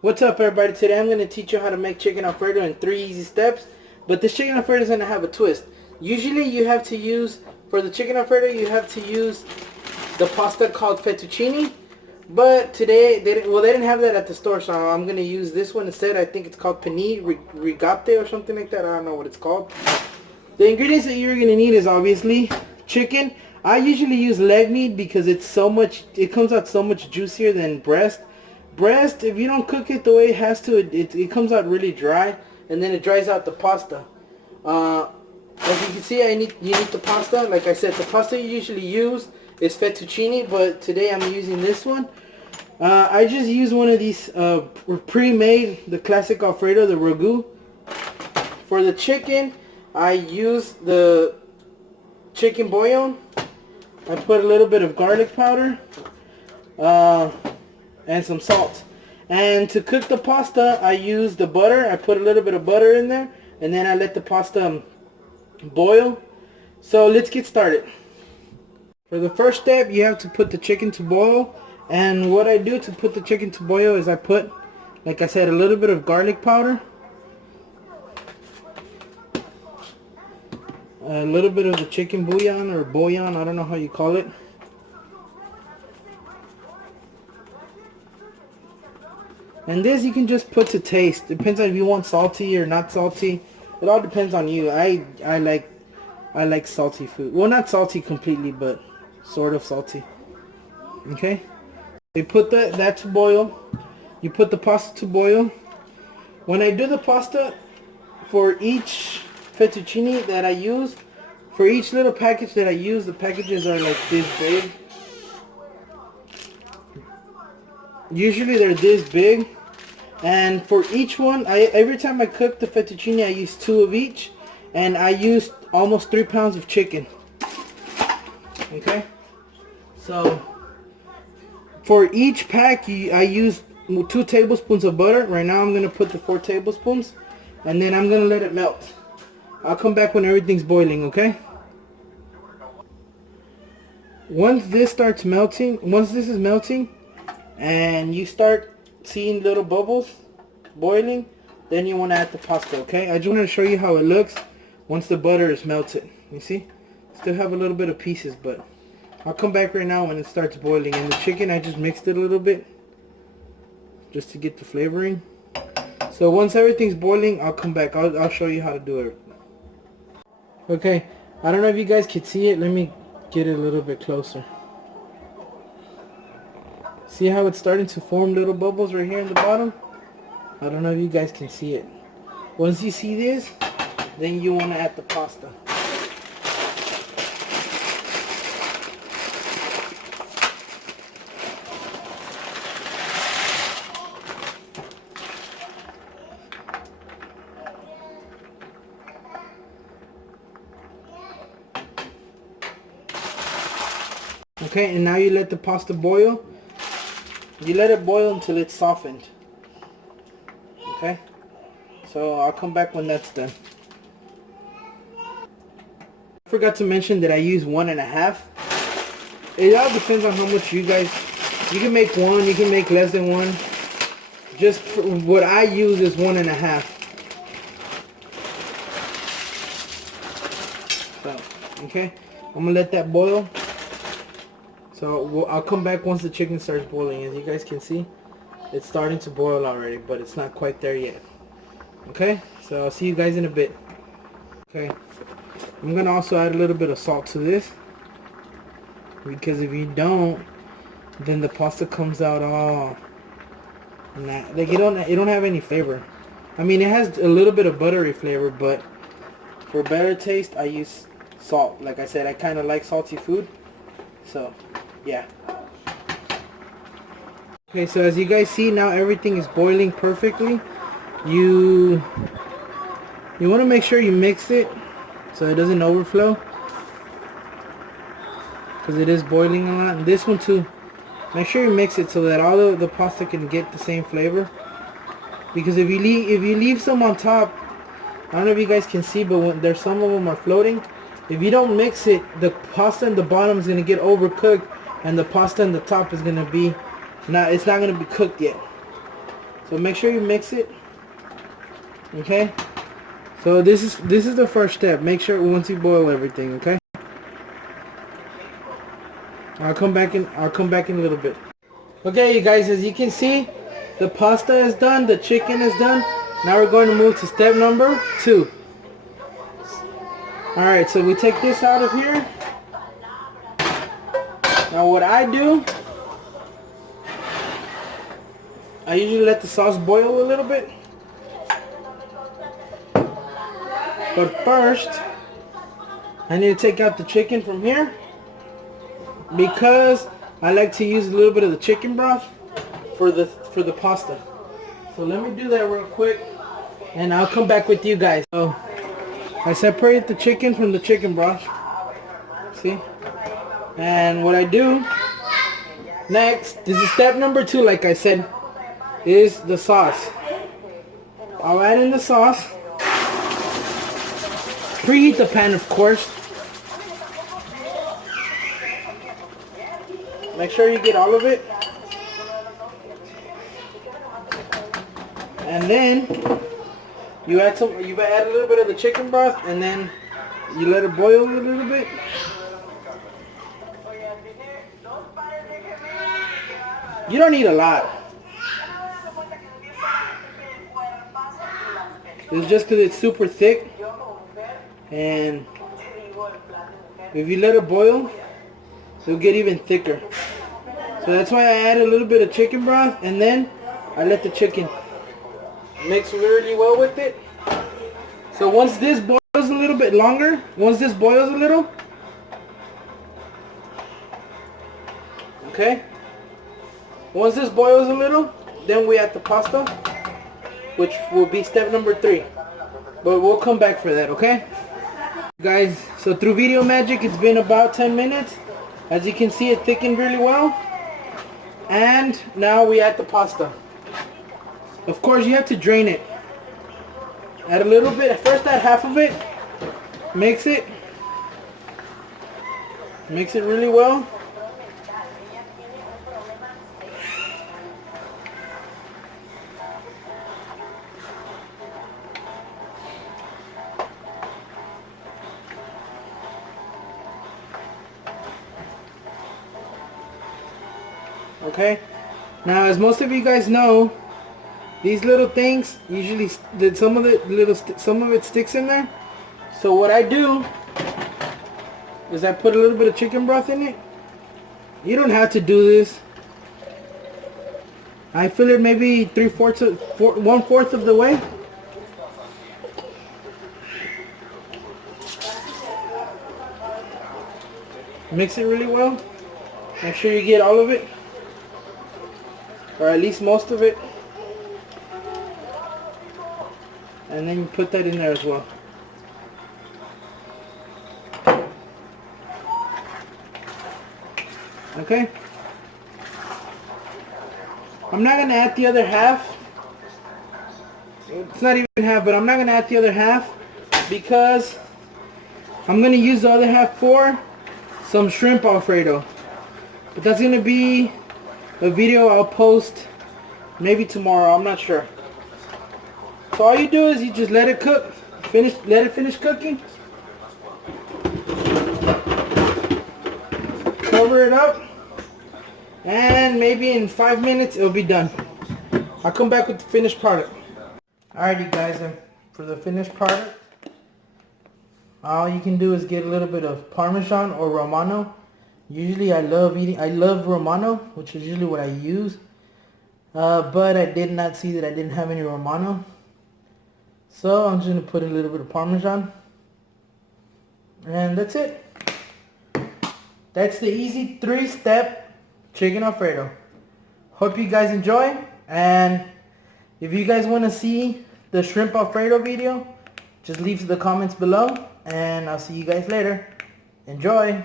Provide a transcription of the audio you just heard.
What's up, everybody? Today I'm going to teach you how to make chicken Alfredo in 3 easy steps. But this chicken Alfredo is going to have a twist. Usually you have to use, for the chicken Alfredo, you have to use the pasta called fettuccine. But today, they didn't have that at the store, so I'm going to use this one instead. I think it's called panini rigate or something like that. I don't know what it's called. The ingredients that you're going to need is obviously chicken. I usually use leg meat because it comes out so much juicier than breast. Breast, if you don't cook it the way it has to, it comes out really dry, and then it dries out the pasta. As you can see, you need the pasta. Like I said, the pasta you usually use is fettuccine, but today I'm using this one. I just use one of these pre-made, the classic Alfredo, the ragu. For the chicken, I use the chicken bouillon. I put a little bit of garlic powder. And some salt. And to cook the pasta, I use the butter. I put a little bit of butter in there, and then I let the pasta boil. So let's get started. For the first step, you have to put the chicken to boil. And what I do to put the chicken to boil is I put, like I said, a little bit of garlic powder, a little bit of the chicken bouillon or bouillon, I don't know how you call it. And this you can just put to taste. Depends on if you want salty or not salty. It all depends on you. I like salty food. Well, not salty completely, but sort of salty. Okay. You put that to boil. You put the pasta to boil. When I do the pasta, for each fettuccine that I use, for each little package that I use, the packages are like this big. Usually they're this big. And for each one, every time I cook the fettuccine, I use 2 of each. And I use almost 3 pounds of chicken. Okay? So, for each pack, I use 2 tablespoons of butter. Right now, I'm going to put the 4 tablespoons. And then I'm going to let it melt. I'll come back when everything's boiling, okay? Once this is melting, and you start seeing little bubbles boiling, then you want to add the pasta. Okay, I just want to show you how it looks once the butter is melted. You see, still have a little bit of pieces, but I'll come back right now when it starts boiling. And the chicken, I just mixed it a little bit just to get the flavoring. So once everything's boiling, I'll come back. I'll show you how to do it. Okay, I don't know if you guys can see it. Let me get it a little bit closer. See how it's starting to form little bubbles right here in the bottom? I don't know if you guys can see it. Once you see this, then you want to add the pasta. Okay, and now you let the pasta boil. You let it boil until it's softened. Okay? So I'll come back when that's done. I forgot to mention that I use 1.5. It all depends on how much you can make 1, you can make less than 1. Just what I use is 1.5. So, okay? I'm gonna let that boil. So I'll come back once the chicken starts boiling. As you guys can see, it's starting to boil already, but it's not quite there yet. Okay, so I'll see you guys in a bit. Okay, I'm gonna also add a little bit of salt to this, because if you don't, then the pasta comes out all like it don't have any flavor. I mean, it has a little bit of buttery flavor, but for better taste, I use salt. Like I said, I kind of like salty food, so yeah. Okay, so as you guys see, now everything is boiling perfectly. You want to make sure you mix it so it doesn't overflow, because it is boiling a lot. And this one too, make sure you mix it so that all of the pasta can get the same flavor. Because if you leave some on top, I don't know if you guys can see, but when there's some of them are floating. If you don't mix it, the pasta in the bottom is going to get overcooked, and the pasta in the top is going to be it's not going to be cooked yet. So make sure you mix it. Okay. So this is the first step. Make sure once you boil everything, okay? I'll come back in a little bit. Okay, you guys, as you can see, the pasta is done, the chicken is done. Now we're going to move to step number 2. Alright, so we take this out of here. Now what I do, I usually let the sauce boil a little bit. But first, I need to take out the chicken from here, because I like to use a little bit of the chicken broth for the pasta. So let me do that real quick, and I'll come back with you guys. So I separate the chicken from the chicken broth. See? And what I do next, this is step number 2, like I said, is the sauce. I'll add in the sauce. Preheat the pan, of course. Make sure you get all of it. And then you add a little bit of the chicken broth, and then you let it boil a little bit. You don't need a lot. It's just because it's super thick, and if you let it boil, it'll get even thicker. So that's why I add a little bit of chicken broth, and then I let the chicken mix really well with it. So once this boils a little bit longer, once this boils a little, okay, once this boils a little, then we add the pasta, which will be step number 3. But we'll come back for that, okay? Guys, so through video magic, it's been about 10 minutes. As you can see, it thickened really well. And now we add the pasta. Of course, you have to drain it. Add a little bit. First, add half of it. Mix it. Mix it really well. Okay, now as most of you guys know, these little things usually some of it sticks in there. So what I do is I put a little bit of chicken broth in it. You don't have to do this. I fill it maybe 1/4 of the way. Mix it really well. Make sure you get all of it, or at least most of it, and then you put that in there as well. Okay, I'm not gonna add the other half. It's not even half, but I'm not gonna add the other half because I'm gonna use the other half for some shrimp Alfredo. But that's gonna be a video I'll post maybe tomorrow, I'm not sure. So all you do is you just let it cook, let it finish cooking. Cover it up, and maybe in 5 minutes it'll be done. I'll come back with the finished product. Alright, you guys, and for the finished product, all you can do is get a little bit of Parmesan or Romano. Usually I love Romano, which is usually what I use. But I did not see that I didn't have any Romano. So I'm just going to put a little bit of Parmesan. And that's it. That's the easy 3-step chicken Alfredo. Hope you guys enjoy. And if you guys want to see the shrimp Alfredo video, just leave the comments below. And I'll see you guys later. Enjoy.